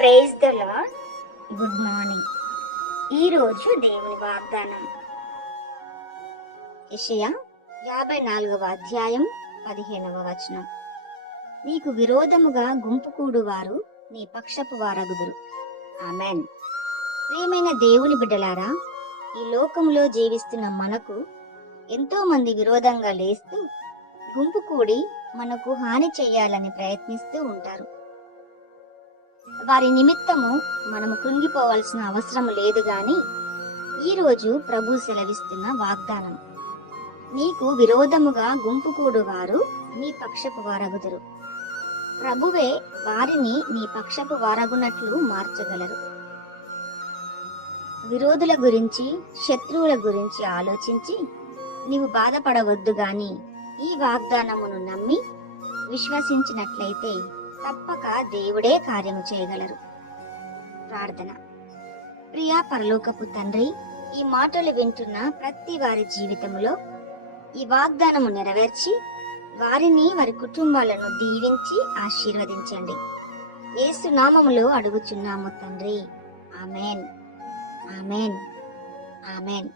Praise the Lord good morning ఈరోజు దేవుని వాగ్దానం. ఇషయా యాభై నాలుగవ అధ్యాయం పదిహేనవ వచనం. నీకు విరోధముగా గుంపు కూడు వారు నీ పక్షపు వారగుదురు. ఆమెన్ ప్రియమైన దేవుని బిడ్డలారా ఈ లోకంలో జీవిస్తున్న మనకు ఎంతో మంది విరోధంగా లేస్తూ గుంపు కూడి మనకు హాని చేయాలని ప్రయత్నిస్తూ ఉంటారు. వారి నిమిత్తము మనము కృంగిపోవలసిన అవసరం లేదు గాని ఈరోజు ప్రభు సెలవిస్తున్న వాగ్దానం. నీకు విరోధముగా గుంపు కూడు వారు నీ పక్షపు వారగుదురు. ప్రభువే వారిని నీ పక్షపు వారగునట్లు మార్చగలరు. విరోధుల గురించి శత్రువుల గురించి ఆలోచించి నీవు బాధపడవద్దు గాని ఈ వాగ్దానమును నమ్మి విశ్వసించినట్లయితే తప్పక దేవుడే కార్యము చేయగలరు. ప్రార్థన. ప్రియా పరలోకపు తండ్రి ఈ మాటలు వింటున్న ప్రతి వారి జీవితంలో ఈ వాగ్దానము నెరవేర్చి వారిని వారి కుటుంబాలను దీవించి ఆశీర్వదించండి. ఏసునామములో అడుగుచున్నాము తండ్రి. ఆమెన్. ఆమెన్. ఆమెన్.